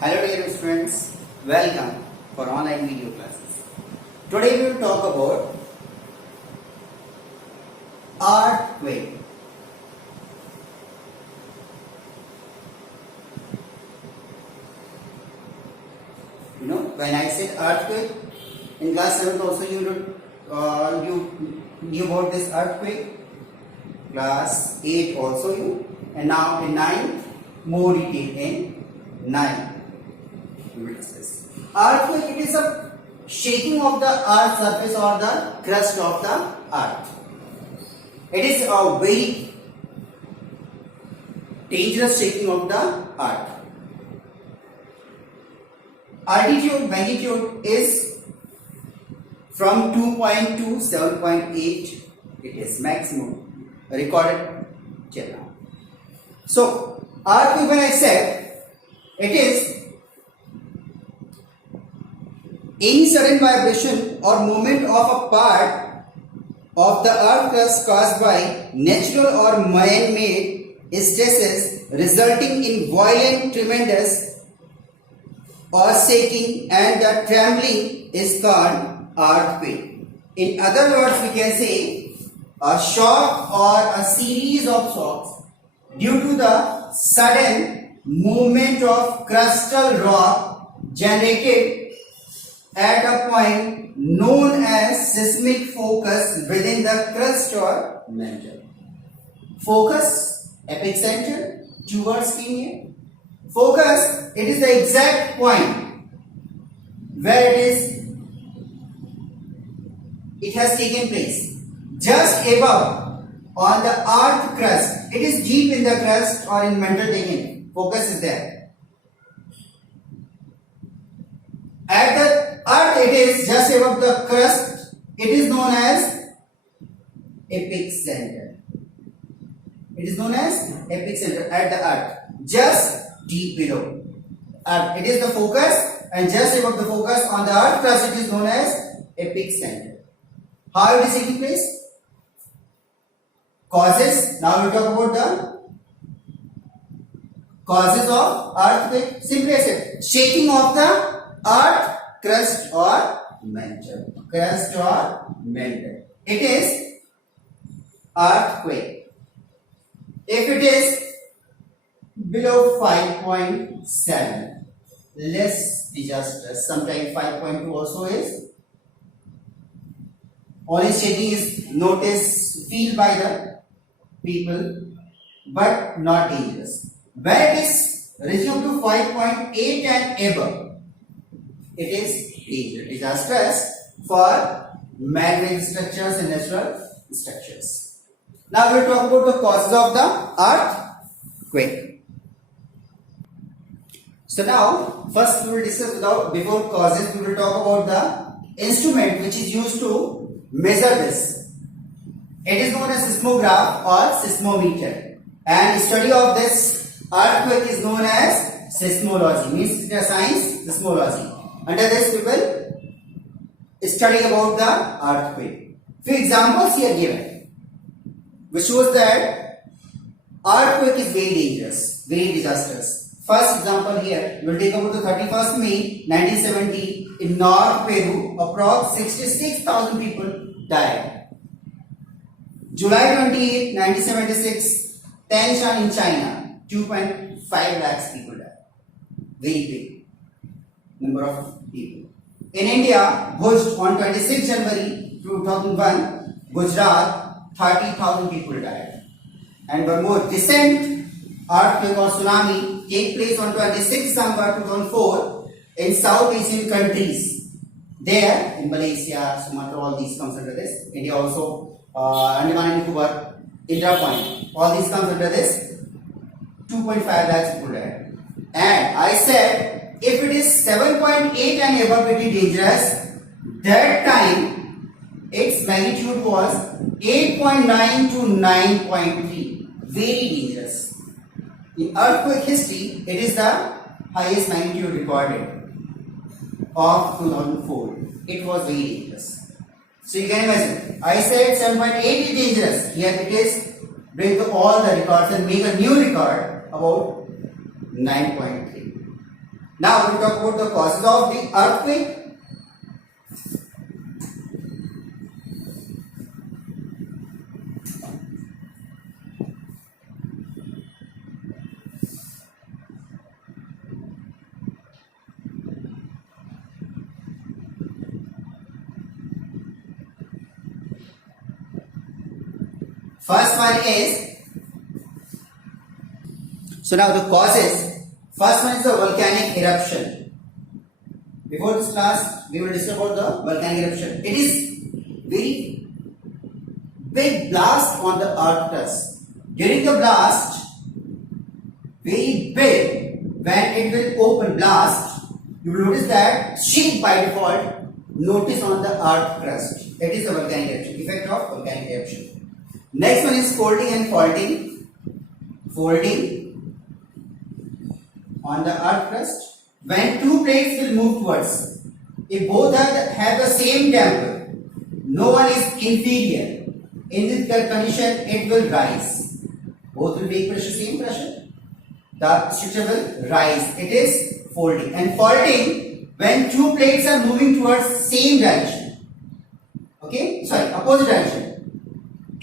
Hello dear students, welcome for online video classes. Today we will talk about earthquake. When I said earthquake, in class 7th also you knew about this earthquake. Class 8 also you, and now in 9th more detail in 9. We will discuss. Earthquake, it is a shaking of the earth surface or the crust of the earth. It is a very dangerous shaking of the earth. Altitude, magnitude is from 2.2 to 7.8. It is maximum recorded till now. So, earthquake, when I said, it is any sudden vibration or movement of a part of the earth crust caused by natural or man-made stresses resulting in violent, tremendous or shaking, and the trembling is called earthquake. In other words, we can say a shock or a series of shocks due to the sudden movement of crustal rock generated at a point known as seismic focus within the crust or mantle. Focus, epicenter, two words came here. Focus, it is the exact point where it has taken place. Just above on the earth crust, it is deep in the crust or in mantle taken. Focus is there. At the earth, it is just above the crust. It is known as epicenter. It is known as epicenter at the earth, just deep below. It is the focus, and just above the focus on the earth crust, it is known as epicenter. How it is taking place? Causes. Now we talk about the causes of earthquake. Simply I said, shaking of the earth crust or mantle. Crust or mantle. It is earthquake. If it is below 5.7, less disastrous. Sometimes 5.2 also is. Only shaking is noticed, feel by the people, but not dangerous. Where it is reaching up to 5.8 and above, it is dangerous, disastrous for man-made structures and natural structures. Now we will talk about the causes of the earthquake. So now, first we will discuss before causes, we will talk about the instrument which is used to measure this. It is known as seismograph or seismometer, and study of this earthquake is known as seismology. Means it is science, seismology. Under this we will study about the earthquake. Few examples here given, which shows that earthquake is very dangerous, very disastrous. First example here, we will take about the 31st May 1970 in North Peru, approx 66,000 people died. July 28, 1976, Tanshan in China, 2.5 lakhs people died. Very big number of people. In India, Bhuj on 26 January 2001, Gujarat, 30,000 people died. And one more recent earthquake or tsunami take place on 26 December 2004 in South Asian countries. There in Malaysia, Sumatra, all these comes under this. India also, Andaman and Nicobar, Indra Point, all these comes under this. 2.5 lakhs people died. And I said, if it is 7.8 and above, it is dangerous. That time, its magnitude was 8.9 to 9.3. Very dangerous. In earthquake history, it is the highest magnitude recorded of 2004. It was very dangerous. So you can imagine, I said 7.8 is dangerous. Here it is, break all the records and make a new record about 9.3. Now we talk about the causes of the earthquake. First one is, so now the causes. First one is the volcanic eruption. Before this class, we will discuss about the volcanic eruption. It is very big blast on the earth crust. During the blast, very big, when it will open blast, you will notice that shape by default notice on the earth crust. It is the volcanic eruption, effect of volcanic eruption. Next one is folding and faulting. Folding on the earth crust. When two plates will move towards, if both have the same temper, no one is inferior. In this condition, it will rise. Both will make pressure, same pressure. The structure will rise. It is folding. And faulting, when two plates are moving towards same direction. Okay, sorry, opposite direction.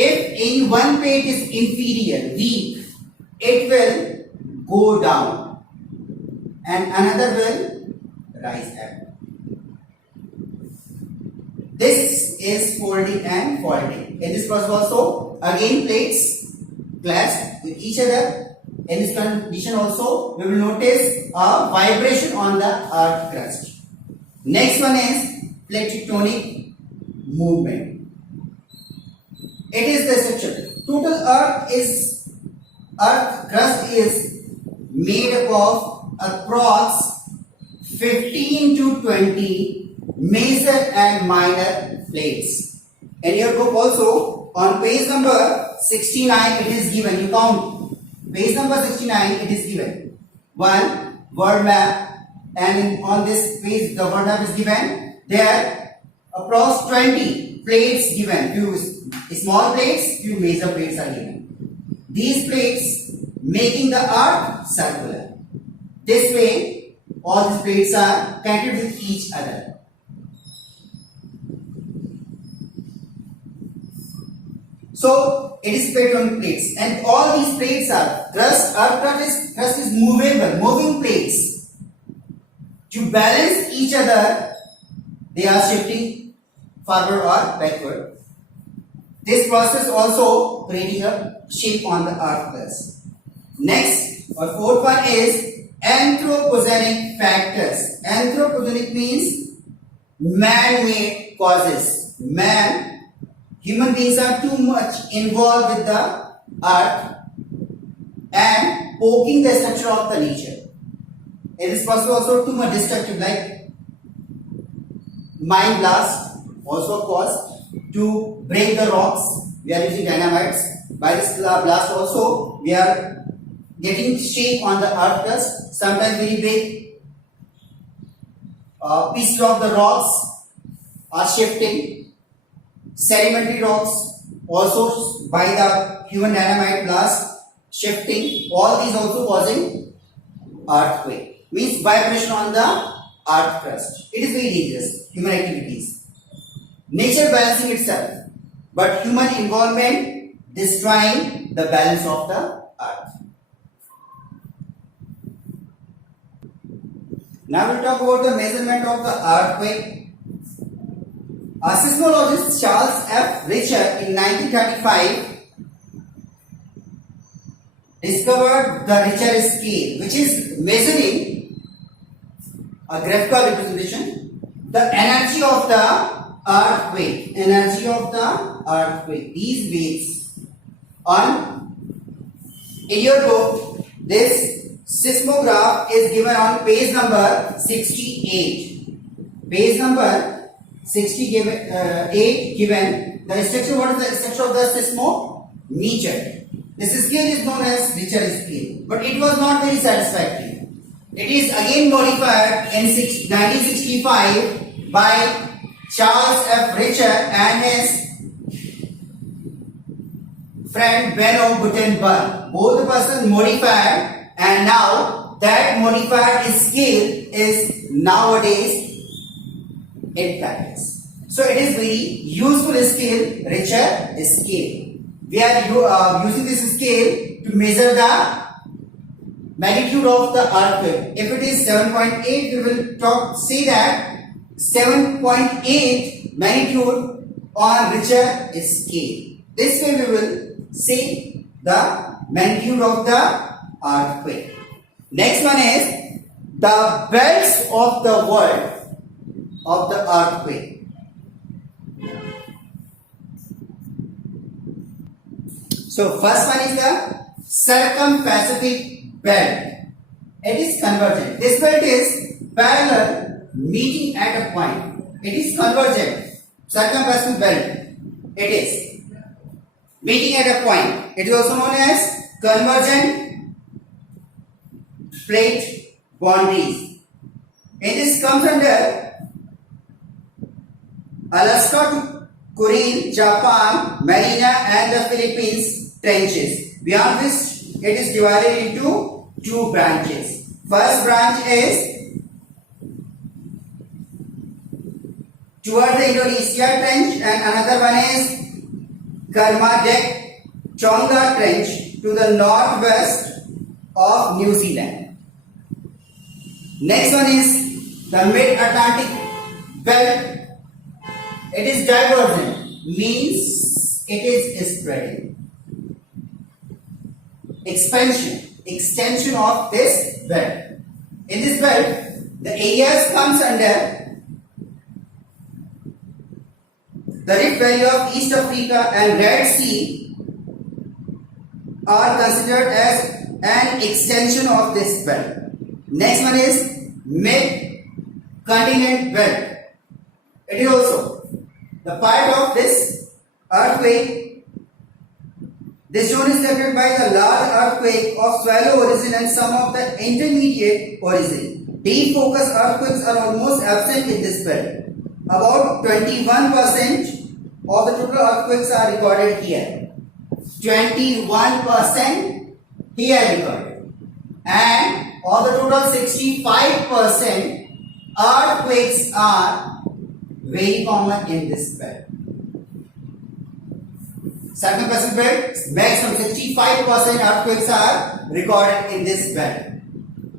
If in one plate is inferior, weak, it will go down and another will rise up. This is folding and faulting. In this process also, again plates clash with each other. In this condition also, we will notice a vibration on the earth crust. Next one is plate tectonic movement. It is the structure. Total earth crust is made up of approx 15 to 20 major and minor plates. In your book also, on page number 69, it is given. You count. Page number 69, it is given. One world map, and on this page, the world map is given. There, approx 20 plates given. Few small plates, few major plates are given. These plates making the earth circular. This way, all these plates are connected with each other. So it is tectonic plates, and all these plates are crust. Earth crust is movable, moving plates. To balance each other, they are shifting forward or backward. This process also creating a shape on the earth crust. Next, or fourth one is anthropogenic factors. Anthropogenic means man-made causes. Human beings are too much involved with the earth and poking the structure of the nature. In this process also too much destructive, like mine blast also caused to break the rocks. We are using dynamites. By this blast also we are getting shape on the earth crust. Sometimes very big pieces of the rocks are shifting. Sedimentary rocks also by the human dynamite blast shifting. All these also causing earthquake. Means vibration on the earth crust. It is very dangerous. Human activities. Nature balancing itself, but human involvement destroying the balance of the earth. Now we'll talk about the measurement of the earthquake. A seismologist Charles F. Richter in 1935 discovered the Richter scale, which is measuring a graphical representation the energy of the earthquake. Energy of the earthquake. These waves. On in your book, this seismograph is given on page number 68. Page number 68 given the structure. What is the structure of the seismometer? This scale is known as Richter scale, but it was not very satisfactory. It is again modified in 1965 by Charles F. Richter and his friend Benno Gutenberg. Both the persons modified, and now that modified scale is nowadays in practice. So it is very useful scale, richer scale. We are using this scale to measure the magnitude of the earthquake. If it is 7.8, we will say that 7.8 magnitude on richer scale. This way we will say the magnitude of the earthquake. Next one is the belts of the world of the earthquake. So first one is the circum-Pacific belt. It is convergent. This belt is parallel meeting at a point. It is convergent. Circum-Pacific belt. It is meeting at a point. It is also known as convergent plate boundaries. And this comes under Alaska to Korea, Japan, Marina and the Philippines trenches. Beyond this, it is divided into two branches. First branch is towards the Indonesia trench and another one is Kermadec Chonga trench to the northwest of New Zealand. Next one is the Mid-Atlantic belt. It is divergent, means it is spreading. Extension of this belt. In this belt, the areas comes under the Rift Valley of East Africa and Red Sea are considered as an extension of this belt. Next one is mid-continent belt. It is also the part of this earthquake. This zone is affected by the large earthquake of shallow origin and some of the intermediate origin. Deep focus earthquakes are almost absent in this belt. About 21% of the total earthquakes are recorded here. 21% here recorded. And of the total 65% earthquakes are very common in this belt. Circum-Pacific belt, maximum 65% earthquakes are recorded in this belt.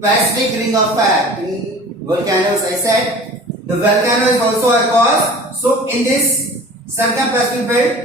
Pacific ring of fire in volcanoes, I said the volcano is also a cause. So in this Circum-Pacific belt,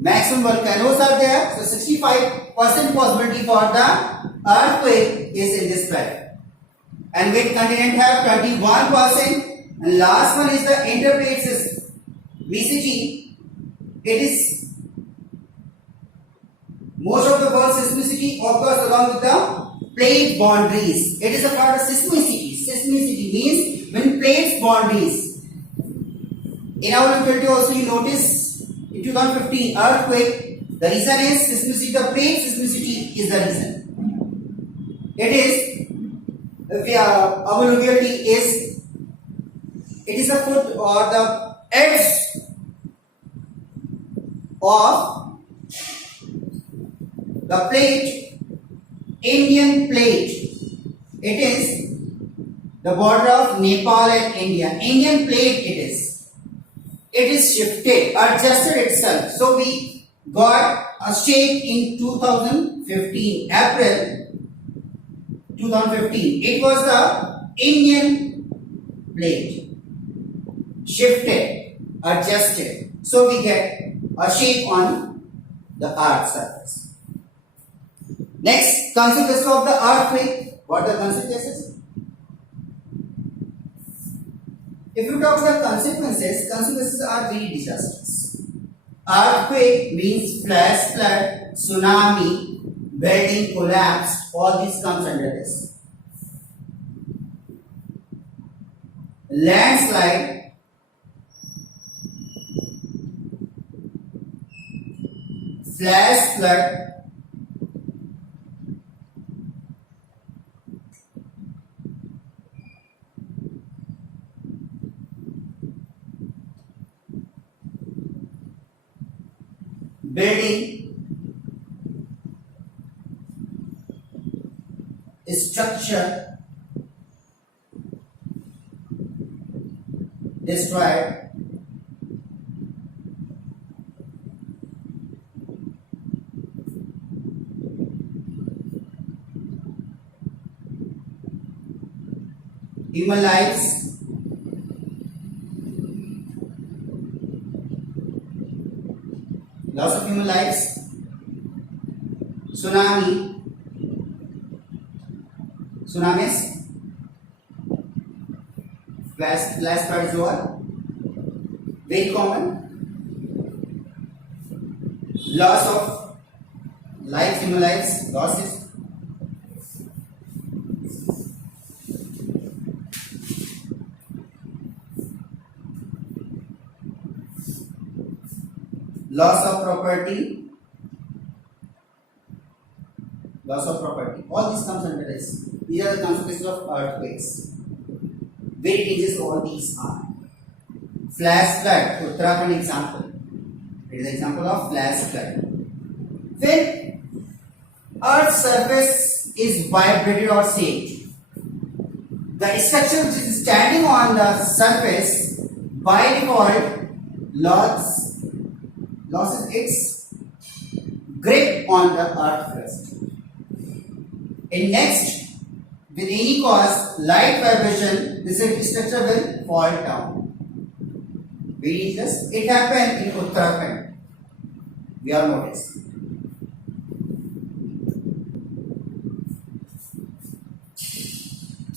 maximum volcanoes are there. So 65% possibility for the earthquake is in this belt. And mid-continent have 21%. And last one is the interplate seismicity. It is most of the world's seismicity occurs along with the plate boundaries. It is a part of seismicity. Seismicity means when plates boundaries. In our locality also you notice in 2015 earthquake, the reason is seismicity, the plate seismicity is the reason. It is, our locality is, it is the foot or the edge of the plate, Indian plate. It is the border of Nepal and India. Indian plate it is. It is shifted, adjusted itself. So we got a shake in 2015, April 2015. It was the Indian plate. Shifted, adjusted. So we get a shape on the earth surface. Next, consequences of the earthquake. What are the consequences? If you talk about consequences are very disastrous. Earthquake means flash flood, tsunami, building collapse. All these comes under this. Landslide, flash flood, building structure destroyed human lives, loss of human lives, tsunamis, flash floods are very common, loss of lives, human lives, losses, loss of property, all these comes under this. These are the consequences of earthquakes. Very dangerous all these are. Flash flood, Uttarakhand example. It is an example of flash flood. When Earth's surface is vibrated or shaked, the structure which is standing on the surface by default loses its grip on the earth crust. And next, with any cause, light vibration, this structure will fall down. Very dangerous. It happened in Uttarakhand. We are noticed.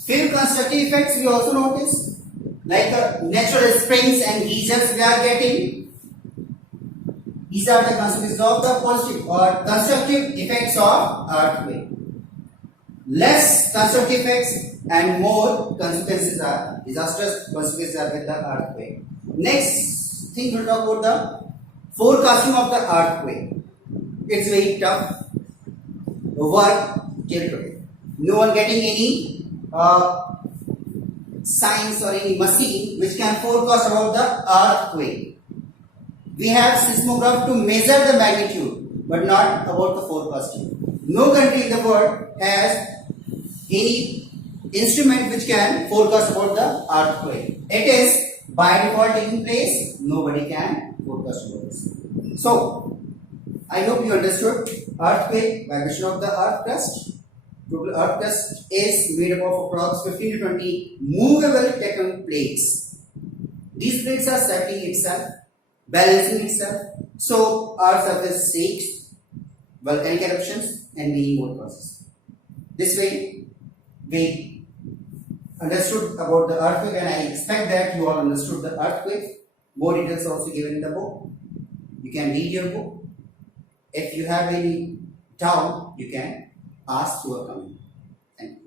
Few constructive effects we also notice, like natural springs and geysers we are getting. These are the consequences of the positive or constructive effects of earthquake. Less constructive effects and more consequences are disastrous consequences are with the earthquake. Next thing we'll talk about the forecasting of the earthquake. It's very tough work till today. No one getting any science or any machine which can forecast about the earthquake. We have seismograph to measure the magnitude, but not about the forecasting. No country in the world has any instrument which can forecast about the earthquake. It is by default taking place. Nobody can forecast about this. So, I hope you understood earthquake, vibration of the earth crust. Total earth crust is made up of approx 15 to 20 movable tectonic plates. These plates are settling itself, balancing itself. So, earth surface shakes, volcanic eruptions, and many more causes. This way, we understood about the earthquake, and I expect that you all understood the earthquake. More details are also given in the book. You can read your book. If you have any doubt, you can ask to a comment. Thank you.